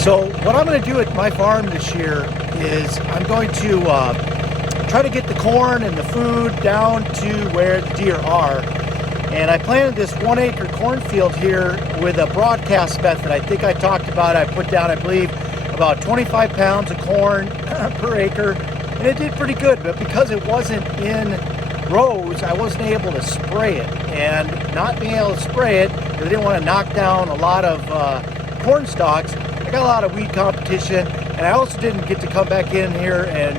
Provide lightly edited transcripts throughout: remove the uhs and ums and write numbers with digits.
So what I'm going to do at my farm this year is I'm going to try to get the corn and the food down to where the deer are. And I planted this 1 acre cornfield here with a broadcast method. I think I talked about, I put down, I believe, about 25 pounds of corn per acre. And it did pretty good, but because it wasn't in rows, I wasn't able to spray it. And not being able to spray it, because I didn't want to knock down a lot of corn stalks, I got a lot of weed competition, and I also didn't get to come back in here and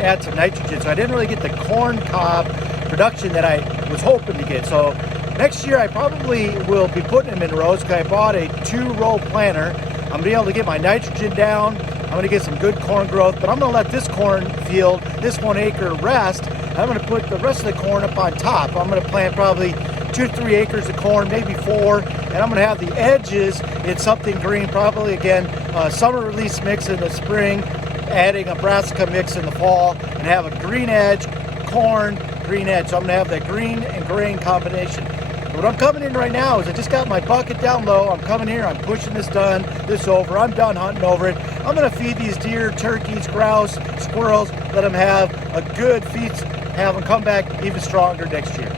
add some nitrogen. So I didn't really get the corn cob production that I was hoping to get. So next year I probably will be putting them in rows because I bought a 2-row planter. I'm going to be able to get my nitrogen down. I'm going to get some good corn growth, but I'm going to let this cornfield, this 1 acre rest. I'm going to put the rest of the corn up on top. I'm going to plant probably 2 to 3 acres of corn, maybe 4, and I'm going to have the edges in something green, probably again summer release mix in the spring, adding a brassica mix in the fall, and have a green edge, corn, green edge. So I'm going to have that green and grain combination. What I'm coming in right now is I just got my bucket down low. I'm coming here, I'm pushing this over. I'm done hunting over it. I'm going to feed these deer, turkeys, grouse, squirrels, let them have a good feed, have them come back even stronger next year.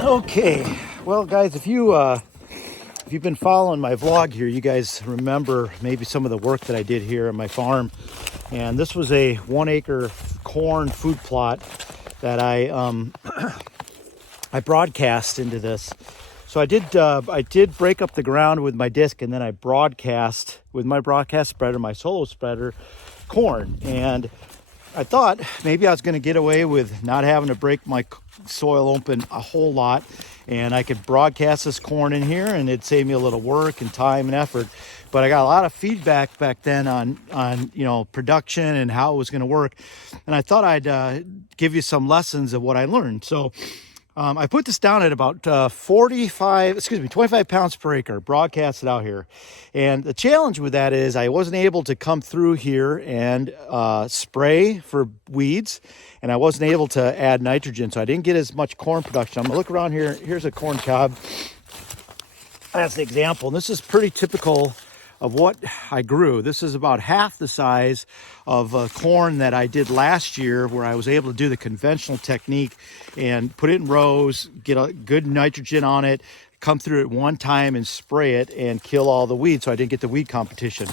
Okay, well guys, if you've been following my vlog here, you guys remember maybe some of the work that I did here at my farm. And this was a 1 acre corn food plot that I broadcast into this. So I did break up the ground with my disc, and then I broadcast with my broadcast spreader, my solo spreader, corn. And I thought maybe I was going to get away with not having to break my soil open a whole lot, and I could broadcast this corn in here and it'd save me a little work and time and effort. But I got a lot of feedback back then on production and how it was going to work, and I thought I'd give you some lessons of what I learned. So I put this down at about 25 pounds per acre, broadcasted out here. And the challenge with that is I wasn't able to come through here and spray for weeds, and I wasn't able to add nitrogen, so I didn't get as much corn production. I'm gonna look around here. Here's a corn cob. That's the example. And this is pretty typical of what I grew. This is about half the size of corn that I did last year, where I was able to do the conventional technique and put it in rows, get a good nitrogen on it, come through it one time and spray it and kill all the weeds, so I didn't get the weed competition.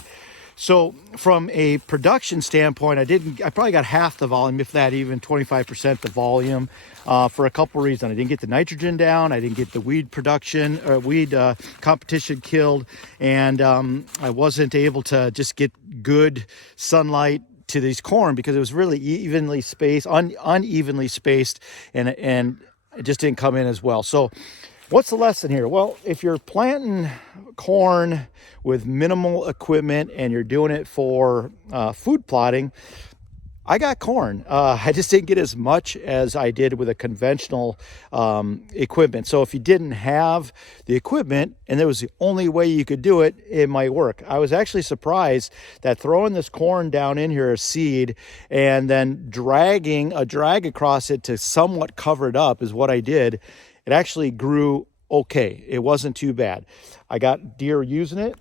So from a production standpoint, I probably got half the volume, if that, even 25% the volume, for a couple reasons. I didn't get the nitrogen down, I didn't get the weed production, or weed competition killed, and I wasn't able to just get good sunlight to these corn because it was really evenly spaced, unevenly spaced, and it just didn't come in as well. So what's the lesson here? Well, if you're planting corn with minimal equipment and you're doing it for food plotting, I got corn. I just didn't get as much as I did with a conventional equipment. So if you didn't have the equipment and there was the only way you could do it, it might work. I was actually surprised that throwing this corn down in here as seed and then dragging a drag across it to somewhat cover it up is what I did. It actually grew okay. It wasn't too bad. I got deer using it.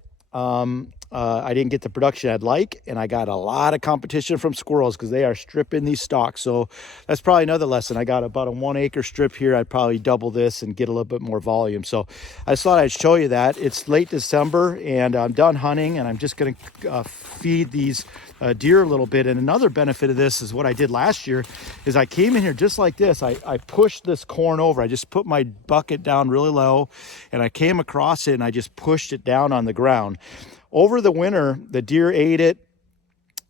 I didn't get the production I'd like, and I got a lot of competition from squirrels because they are stripping these stalks. So that's probably another lesson. I got about a 1 acre strip here. I'd probably double this and get a little bit more volume. So I just thought I'd show you that. It's late December, and I'm done hunting, and I'm just going to feed these deer a little bit. And another benefit of this is what I did last year is I came in here just like this. I pushed this corn over. I just put my bucket down really low, and I came across it, and I just pushed it down on the ground. Over the winter, the deer ate it.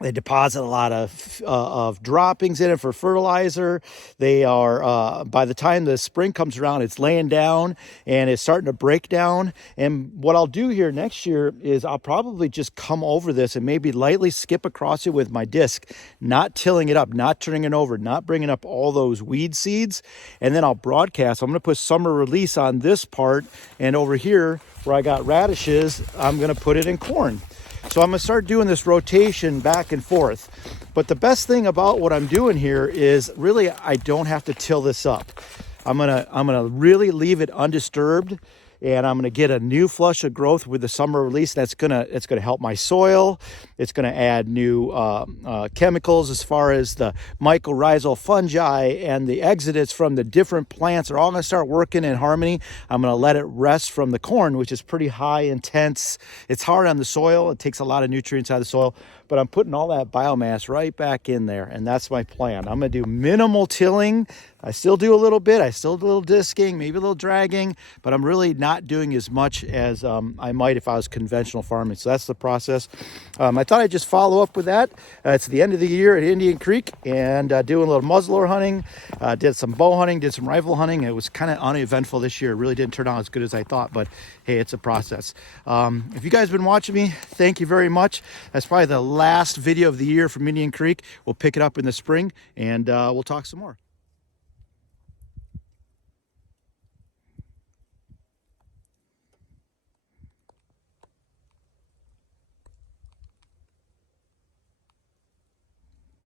They deposit a lot of droppings in it for fertilizer. They are, by the time the spring comes around, it's laying down and it's starting to break down. And what I'll do here next year is I'll probably just come over this and maybe lightly skip across it with my disc, not tilling it up, not turning it over, not bringing up all those weed seeds. And then I'll broadcast. I'm going to put summer release on this part. And over here where I got radishes, I'm going to put it in corn. So I'm going to start doing this rotation back and forth. But the best thing about what I'm doing here is really I don't have to till this up. I'm going to really leave it undisturbed, and I'm going to get a new flush of growth with the summer release. That's going to help my soil. It's going to add new chemicals as far as the mycorrhizal fungi and the exudates from the different plants are all going to start working in harmony. I'm going to let it rest from the corn, which is pretty high intense. It's hard on the soil. It takes a lot of nutrients out of the soil, but I'm putting all that biomass right back in there, and that's my plan. I'm going to do minimal tilling. I still do a little bit. I still do a little disking, maybe a little dragging, but I'm really not doing as much as I might if I was conventional farming. So that's the process. I thought I'd just follow up with that. It's the end of the year at Indian Creek, and doing a little muzzleloader hunting. Did some bow hunting, did some rifle hunting. It was kind of uneventful this year. It really didn't turn out as good as I thought, but hey, it's a process. If you guys have been watching me, thank you very much. That's probably the last video of the year from Indian Creek. We'll pick it up in the spring, and we'll talk some more.